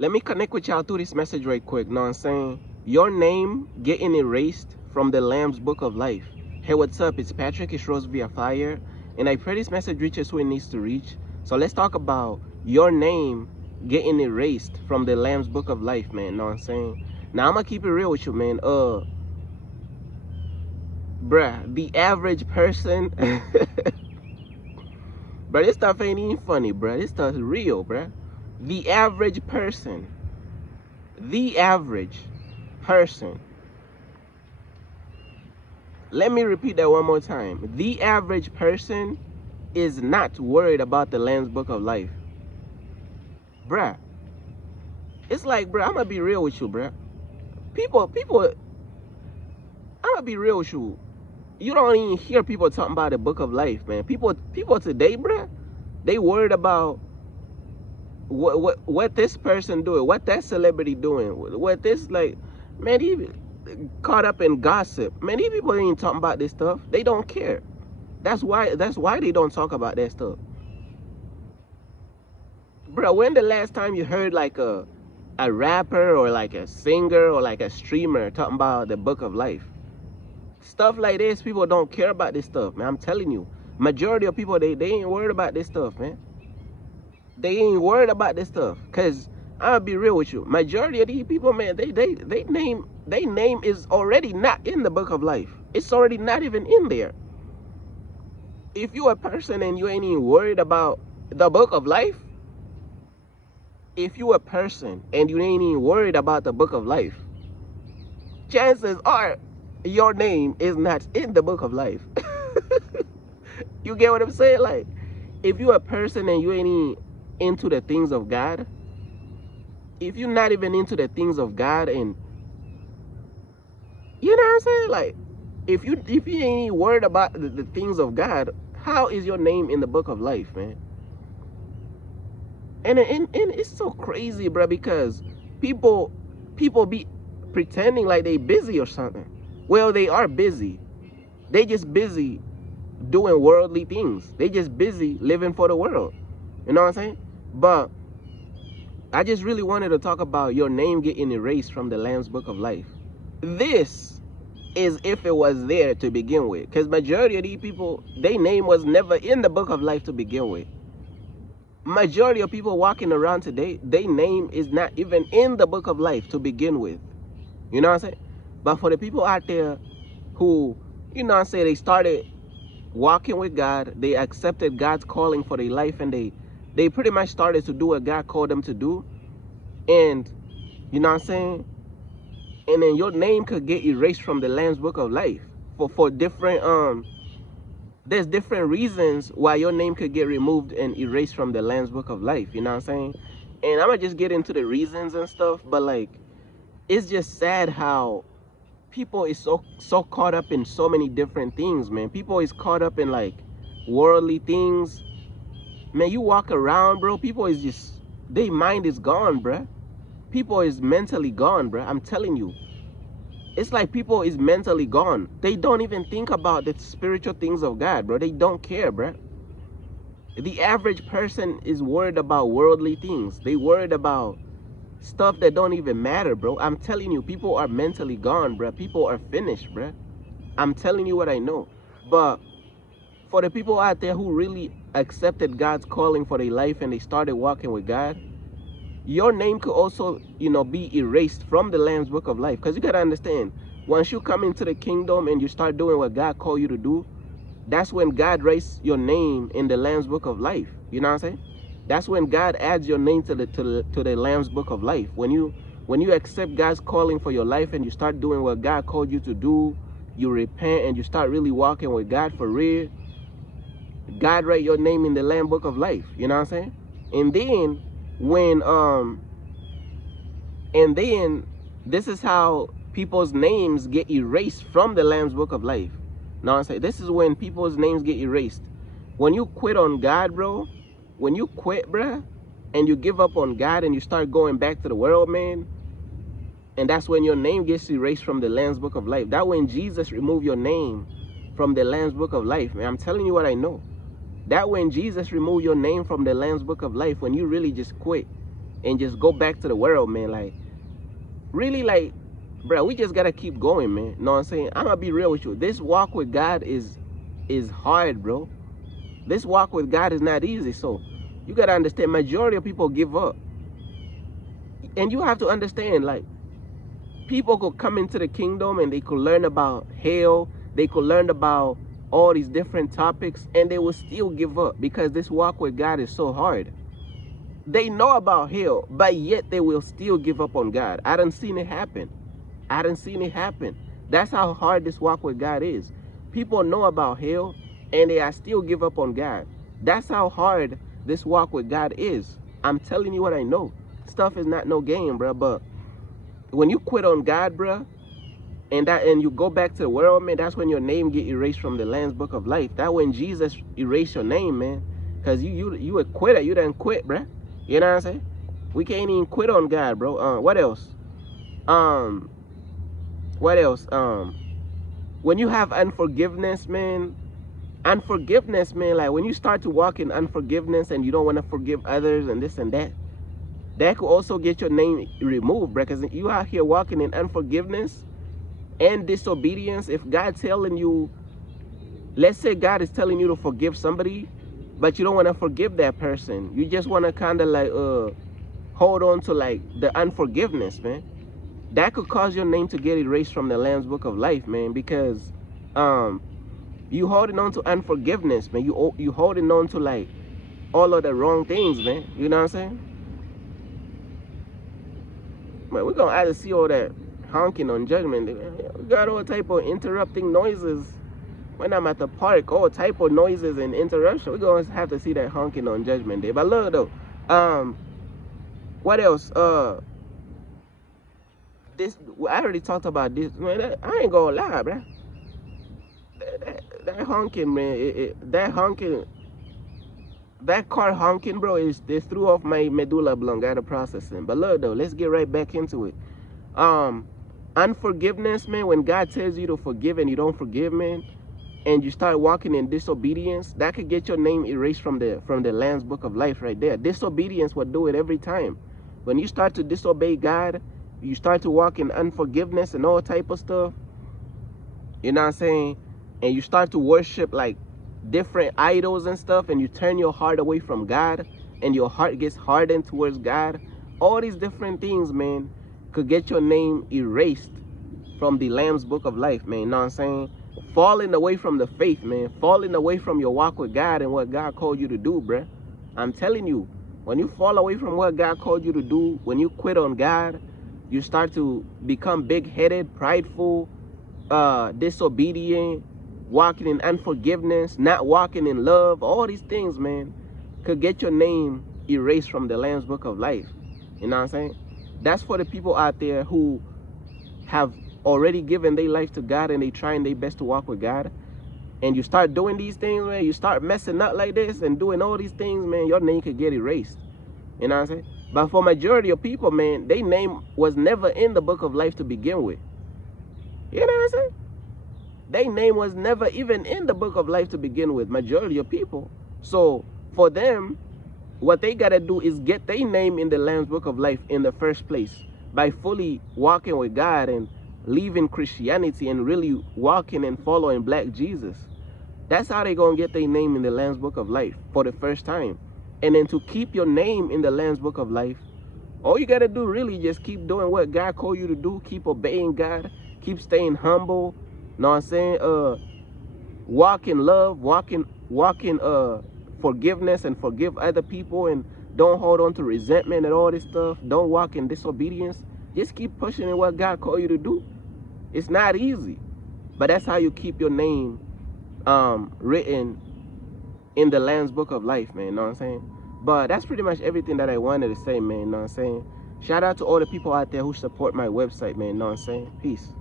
Let me connect with y'all through this message right quick. Know what I'm saying? Your name getting erased from the Lamb's Book of Life. Hey, what's up? It's Patrick. It's Rose via Fire. And I pray this message reaches who it needs to reach. So let's talk about your name getting erased from the Lamb's Book of Life, man. Know what I'm saying? Now, I'm going to keep it real with you, man. Bruh, the average person... Bruh, this stuff ain't even funny, bruh. This stuff is real, bruh. The average person... The average person, let me repeat that one more time. The average person is not worried about the Lamb's Book of Life. Bruh, it's like, bruh, I'm gonna be real with you, bruh. People, I'm gonna be real with you. You don't even hear people talking about the Book of Life, man. People today, bruh, they worried about what this person doing, what that celebrity doing, what this, like, man, he caught up in gossip. Man, these people ain't talking about this stuff. They don't care. That's why they don't talk about that stuff. Bro, when the last time you heard like a rapper or like a singer or like a streamer talking about the Book of Life? Stuff like this, people don't care about this stuff, man. I'm telling you. Majority of people, they ain't worried about this stuff, man. They ain't worried about this stuff. Cause I'll be real with you. Majority of these people, man, they name is already not in the Book of Life. It's already not even in there. If you a person and you ain't even worried about the Book of Life, if you a person and you ain't even worried about the Book of Life, chances are your name is not in the Book of Life. You get what I'm saying? Like, if you a person and you ain't even into the things of God, if you're not even into the things of God, and you know what I'm saying? Like, if you ain't worried about the things of God, how is your name in the Book of Life, man? And it's so crazy, bro, because people be pretending like they busy or something. Well, they are busy. They just busy doing worldly things. They just busy living for the world. You know what I'm saying? But I just really wanted to talk about your name getting erased from the Lamb's Book of Life. This is if it was there to begin with. Because majority of these people, their name was never in the Book of Life to begin with. Majority of people walking around today, their name is not even in the Book of Life to begin with. You know what I'm saying? But for the people out there who, you know what I'm saying, they started walking with God, they accepted God's calling for their life, and they pretty much started to do what God called them to do. And, you know what I'm saying? And then your name could get erased from the Lamb's Book of Life for different, there's different reasons why your name could get removed and erased from the Lamb's Book of Life. You know what I'm saying? And I'm gonna just get into the reasons and stuff, but like, it's just sad how people is so caught up in so many different things, man. People is caught up in like worldly things. Man, you walk around, bro, people is just, their mind is gone, bro. People is mentally gone, bro. I'm telling you. It's like people is mentally gone. They don't even think about the spiritual things of God, bro. They don't care, bro. The average person is worried about worldly things. They worried about stuff that don't even matter, bro. I'm telling you, people are mentally gone, bro. People are finished, bro. I'm telling you what I know. But for the people out there who really accepted God's calling for their life and they started walking with God, your name could also, you know, be erased from the Lamb's Book of Life. Because you got to understand, once you come into the kingdom and you start doing what God called you to do, that's when God writes your name in the Lamb's Book of Life. You know what I'm saying? That's when God adds your name to the Lamb's Book of Life. When you accept God's calling for your life and you start doing what God called you to do, you repent and you start really walking with God for real, God write your name in the Lamb's Book of Life. You know what I'm saying? And then when this is how people's names get erased from the Lamb's Book of Life. Now I'm saying, this is when people's names get erased. When you quit on God, bro, when you quit, bruh, and you give up on God and you start going back to the world, man, and that's when your name gets erased from the Lamb's Book of Life. That when Jesus removed your name from the Lamb's Book of Life, man. I'm telling you what I know. That when Jesus removed your name from the Lamb's Book of Life, when you really just quit and just go back to the world, man. Like, really, like, bro, we just gotta keep going, man. Know what I'm saying? I'm gonna be real with you. This walk with God is hard, bro. This walk with God is not easy. So you gotta understand, majority of people give up. And you have to understand, like, people could come into the kingdom and they could learn about hell, they could learn about all these different topics, and they will still give up because this walk with God is so hard. They know about hell, but yet they will still give up on God. I done seen it happen. I done seen it happen. That's how hard this walk with God is. People know about hell and they are still give up on God. That's how hard this walk with God is. I'm telling you what I know. Stuff is not no game, bro. But when you quit on God, bro, and you go back to the world, man, that's when your name get erased from the Lamb's Book of Life. That when Jesus erased your name, man. Because you a quitter. You done quit, bro. You know what I'm saying? We can't even quit on God, bro. What else? What else? When you have unforgiveness, man, like when you start to walk in unforgiveness and you don't want to forgive others and this and that, that could also get your name removed, bro. Because you out here walking in unforgiveness and disobedience. If God's telling you, let's say God is telling you to forgive somebody, but you don't want to forgive that person. You just want to kind of like hold on to like the unforgiveness, man. That could cause your name to get erased from the Lamb's Book of Life, man, because you holding on to unforgiveness, man. You holding on to like all of the wrong things, man. You know what I'm saying? But we're gonna either see all that honking on Judgment Day. We got all type of interrupting noises when I'm at the park, all type of noises and interruption. We're gonna have to see that honking on Judgment Day. But look though, what else? This I already talked about this, man. I ain't gonna lie, bro. That honking, man. That honking, that car honking, bro. They threw off my medulla oblongata processing. But look though, let's get right back into it. Unforgiveness, man. When God tells you to forgive and you don't forgive, man, and you start walking in disobedience, that could get your name erased from the Lamb's Book of Life right there. Disobedience will do it every time. When you start to disobey God, you start to walk in unforgiveness and all type of stuff, you know what I'm saying, and you start to worship like different idols and stuff, and you turn your heart away from God and your heart gets hardened towards God, all these different things, man, could get your name erased from the Lamb's Book of Life, man. You know what I'm saying? Falling away from the faith, man, falling away from your walk with God and what God called you to do, bruh. I'm telling you, when you fall away from what God called you to do, when you quit on God, you start to become big-headed, prideful, disobedient, walking in unforgiveness, not walking in love. All these things, man, could get your name erased from the Lamb's Book of Life. You know what I'm saying? That's for the people out there who have already given their life to God and they trying their best to walk with God. And you start doing these things, man, you start messing up like this and doing all these things, man, your name could get erased. You know what I'm saying? But for majority of people, man, their name was never in the Book of Life to begin with. You know what I'm saying? Their name was never even in the Book of Life to begin with, majority of people. So for them, what they got to do is get their name in the Lamb's Book of Life in the first place by fully walking with God and leaving Christianity and really walking and following Black Jesus. That's how they going to get their name in the Lamb's Book of Life for the first time. And then to keep your name in the Lamb's Book of Life, all you got to do really just keep doing what God called you to do. Keep obeying God. Keep staying humble. Know what I'm saying? Walk in love. Walk in forgiveness and forgive other people. And don't hold on to resentment and all this stuff. Don't walk in disobedience. Just keep pushing in what God called you to do. It's not easy. But that's how you keep your name written in the Lamb's Book of Life, man. You know what I'm saying? But that's pretty much everything that I wanted to say, man. You know what I'm saying? Shout out to all the people out there who support my website, man. You know what I'm saying? Peace.